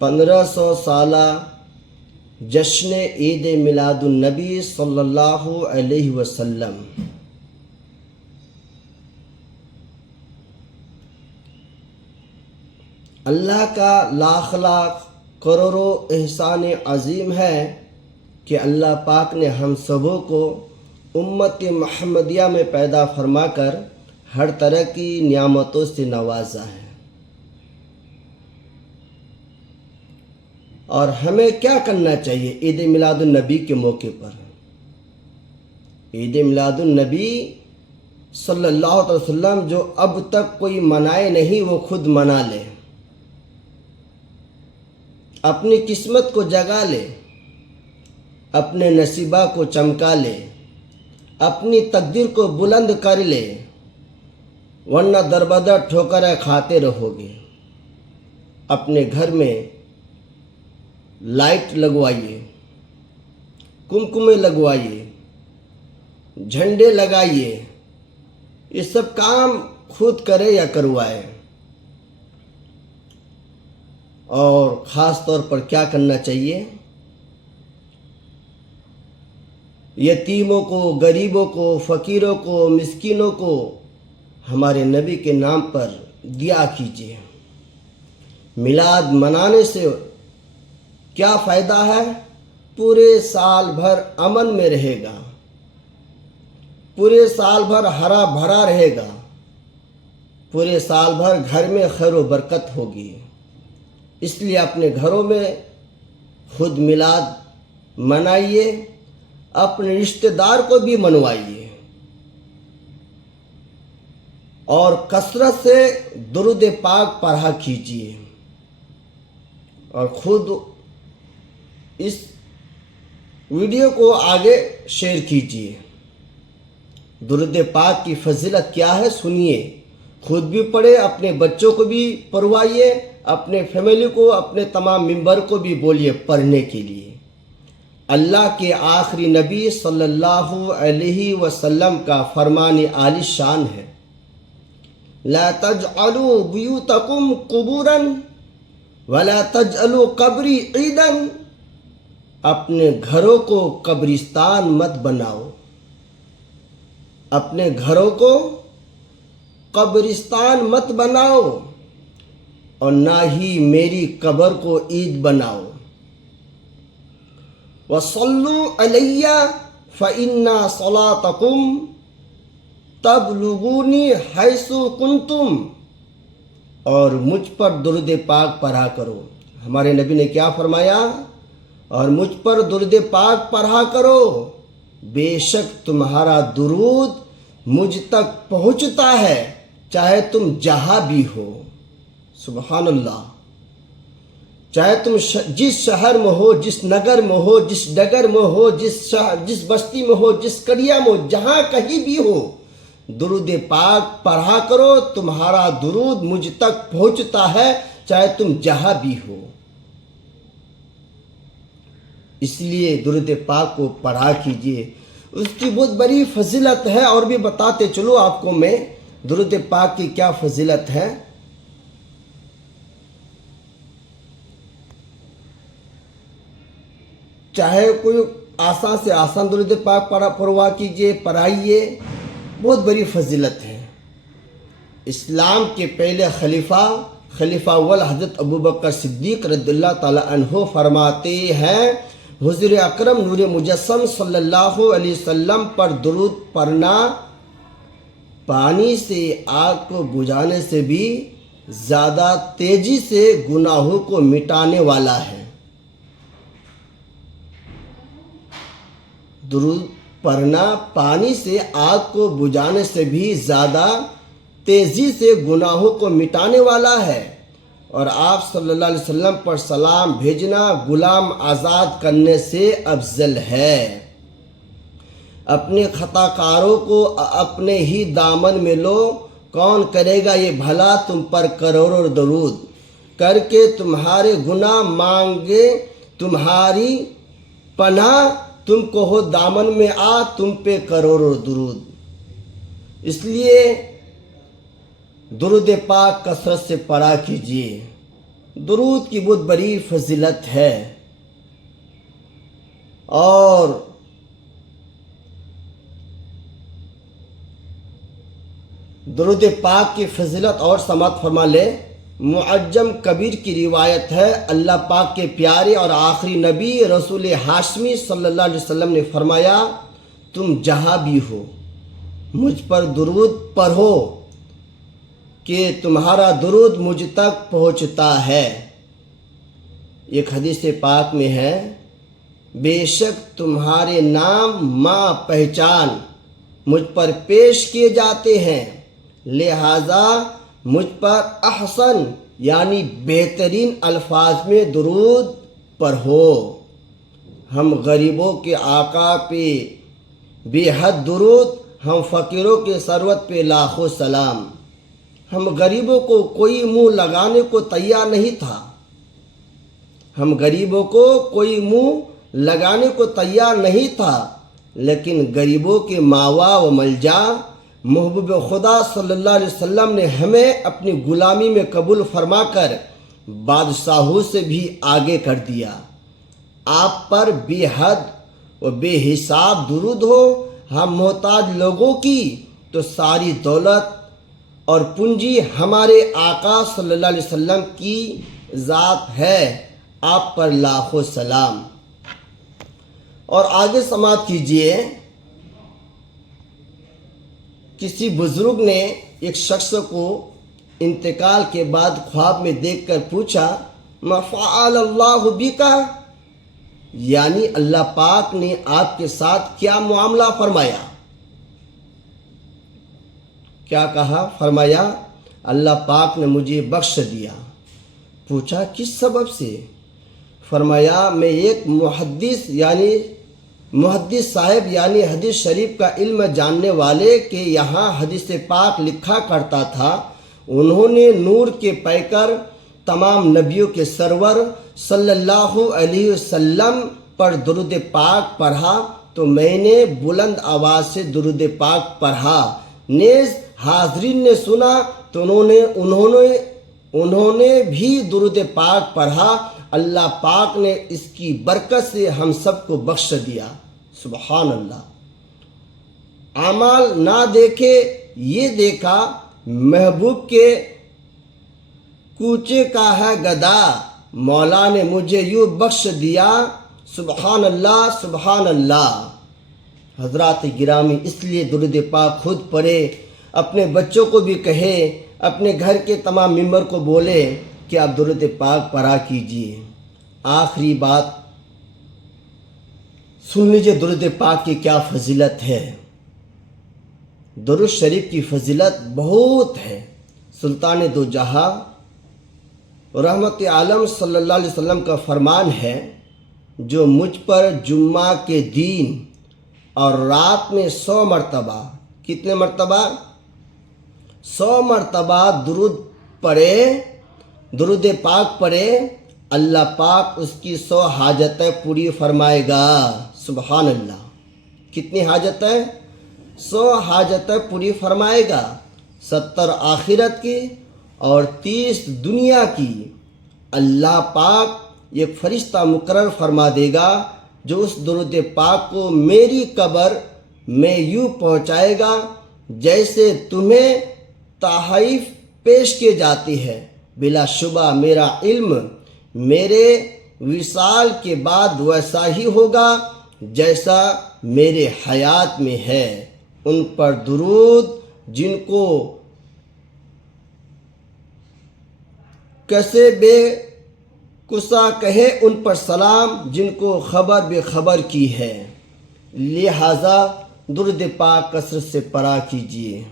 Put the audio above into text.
1500 سالہ جشن عید میلاد النبی صلی اللہ علیہ وسلم۔ اللہ کا لاکھ لاکھ کروڑوں احسان عظیم ہے کہ اللہ پاک نے ہم سبوں کو امت محمدیہ میں پیدا فرما کر ہر طرح کی نعمتوں سے نوازا ہے۔ اور ہمیں کیا کرنا چاہیے عید میلاد النبی کے موقع پر؟ عید میلاد النبی صلی اللہ علیہ وسلم جو اب تک کوئی منائے نہیں وہ خود منا لے، اپنی قسمت کو جگا لے، اپنے نصیبہ کو چمکا لے، اپنی تقدیر کو بلند کر لے، ورنہ دربدر ٹھوکریں کھاتے رہو گے۔ اپنے گھر میں لائٹ لگوائیے، کمکمے لگوائیے، جھنڈے لگائیے، یہ سب کام خود کرے یا کروائے۔ اور خاص طور پر کیا کرنا چاہیے؟ یتیموں کو، غریبوں کو، فقیروں کو، مسکینوں کو ہمارے نبی کے نام پر دیا کیجیے۔ میلاد منانے سے کیا فائدہ ہے؟ پورے سال بھر امن میں رہے گا، پورے سال بھر ہرا بھرا رہے گا، پورے سال بھر گھر میں خیر و برکت ہوگی۔ اس لیے اپنے گھروں میں خود میلاد منائیے، اپنے رشتہ دار کو بھی منوائیے، اور کثرت سے درود پاک پڑھا کیجیے، اور خود اس ویڈیو کو آگے شیئر کیجیے۔ درود پاک کی فضیلت کیا ہے سنیے، خود بھی پڑھے، اپنے بچوں کو بھی پڑھوائیے، اپنے فیملی کو، اپنے تمام ممبر کو بھی بولیے پڑھنے کے لیے۔ اللہ کے آخری نبی صلی اللہ علیہ وسلم کا فرمان عالی شان ہے، لا تجعلوا بیوتکم قبورا ولا تجعلوا قبری عیدا۔ اپنے گھروں کو قبرستان مت بناؤ، اپنے گھروں کو قبرستان مت بناؤ، اور نہ ہی میری قبر کو عید بناؤ۔ وَصَلُّوا عَلَيَّ فَإِنَّ صَلَاتَكُمْ تَبْلُغُونِي حَيْثُ كُنْتُمْ۔ اور مجھ پر درود پاک پڑھا کرو۔ ہمارے نبی نے کیا فرمایا؟ اور مجھ پر درود پاک پڑھا کرو، بے شک تمہارا درود مجھ تک پہنچتا ہے چاہے تم جہاں بھی ہو۔ سبحان اللہ۔ چاہے تم جس شہر میں ہو، جس نگر میں ہو، جس ڈگر میں ہو، جس بستی میں ہو، جس قریہ میں ہو، جہاں کہیں بھی ہو، درود پاک پڑھا کرو، تمہارا درود مجھ تک پہنچتا ہے چاہے تم جہاں بھی ہو۔ اس لیے درود پاک کو پڑھا کیجیے، اس کی بہت بڑی فضیلت ہے۔ اور بھی بتاتے چلو آپ کو میں درود پاک کی کیا فضیلت ہے۔ چاہے کوئی آسان سے آسان درود پاک پڑھوا کیجیے، پڑھائیے، بہت بڑی فضیلت ہے۔ اسلام کے پہلے خلیفہ اول حضرت ابوبکر صدیق رضی اللہ تعالی عنہ فرماتے ہیں، حضور اکرم نور مجسم صلی اللہ علیہ وسلم پر درود پڑھنا پانی سے آگ کو بجھانے سے بھی زیادہ تیزی سے گناہوں کو مٹانے والا ہے۔ درود پڑھنا پانی سے آگ کو بجھانے سے بھی زیادہ تیزی سے گناہوں کو مٹانے والا ہے، اور آپ صلی اللہ علیہ وسلم پر سلام بھیجنا غلام آزاد کرنے سے افضل ہے۔ اپنے خطا کاروں کو اپنے ہی دامن میں لو، کون کرے گا یہ بھلا تم پر کروڑوں درود، کر کے تمہارے گناہ مانگے تمہاری پناہ، تم کو ہو دامن میں آ تم پہ کروڑوں درود۔ اس لیے درود پاک کثرت سے پڑھا کیجیے، درود کی بہت بڑی فضیلت ہے، اور درود پاک کی فضیلت اور سماعت فرما لے۔ معجم کبیر کی روایت ہے، اللہ پاک کے پیارے اور آخری نبی رسول ہاشمی صلی اللہ علیہ وسلم نے فرمایا، تم جہاں بھی ہو مجھ پر درود پڑھو کہ تمہارا درود مجھ تک پہنچتا ہے۔ ایک حدیث پاک میں ہے، بے شک تمہارے نام ماں پہچان مجھ پر پیش کیے جاتے ہیں، لہذا مجھ پر احسن یعنی بہترین الفاظ میں درود پڑھو۔ ہم غریبوں کے آقا پہ بے حد درود، ہم فقیروں کے ثروت پہ لاکھوں سلام۔ ہم غریبوں کو کوئی منہ لگانے کو تیار نہیں تھا، ہم غریبوں کو کوئی منہ لگانے کو تیار نہیں تھا، لیکن غریبوں کے ماوا و ملجا محبوب خدا صلی اللہ علیہ وسلم نے ہمیں اپنی غلامی میں قبول فرما کر بادشاہوں سے بھی آگے کر دیا۔ آپ پر بے حد و بے حساب درود ہو۔ ہم محتاج لوگوں کی تو ساری دولت اور پونجی ہمارے آقا صلی اللہ علیہ وسلم کی ذات ہے، آپ پر لاکھوں سلام۔ اور آگے سماعت کیجئے، کسی بزرگ نے ایک شخص کو انتقال کے بعد خواب میں دیکھ کر پوچھا، ما فعل اللہ بکا، یعنی اللہ پاک نے آپ کے ساتھ کیا معاملہ فرمایا؟ کیا کہا؟ فرمایا اللہ پاک نے مجھے بخش دیا۔ پوچھا کس سبب سے؟ فرمایا میں ایک محدث صاحب یعنی حدیث شریف کا علم جاننے والے کے یہاں حدیث پاک لکھا کرتا تھا، انہوں نے نور کے پیکر تمام نبیوں کے سرور صلی اللہ علیہ وسلم پر درود پاک پڑھا تو میں نے بلند آواز سے درود پاک پڑھا، نیز حاضرین نے سنا تو انہوں نے بھی درود پاک پڑھا، اللہ پاک نے اس کی برکت سے ہم سب کو بخش دیا۔ سبحان اللہ۔ اعمال نہ دیکھے یہ دیکھا، محبوب کے کوچے کا ہے گدا، مولا نے مجھے یوں بخش دیا، سبحان اللہ سبحان اللہ۔ حضرات گرامی، اس لیے درود پاک خود پڑھے، اپنے بچوں کو بھی کہے، اپنے گھر کے تمام ممبر کو بولے کہ آپ درود پاک پڑھا کیجئے۔ آخری بات سن لیجئے، درود پاک کی کیا فضیلت ہے۔ درود شریف کی فضیلت بہت ہے۔ سلطان دو جہاں رحمت عالم صلی اللہ علیہ وسلم کا فرمان ہے، جو مجھ پر جمعہ کے دن اور رات میں 100 مرتبہ، کتنے مرتبہ؟ 100 مرتبہ درود پاک پڑھے، اللہ پاک اس کی 100 حاجتیں پوری فرمائے گا۔ سبحان اللہ۔ کتنی حاجتیں؟ 100 حاجتیں پوری فرمائے گا، 70 آخرت کی اور 30 دنیا کی۔ اللہ پاک ایک فرشتہ مقرر فرما دے گا جو اس درود پاک کو میری قبر میں یوں پہنچائے گا جیسے تمہیں تحائف پیش کیے جاتی ہے۔ بلا شبہ میرا علم میرے وصال کے بعد ویسا ہی ہوگا جیسا میرے حیات میں ہے۔ ان پر درود جن کو کسے بے کسا کہے، ان پر سلام جن کو خبر بے خبر کی ہے۔ لہذا درود پاک کثرت سے پڑھا کیجیے۔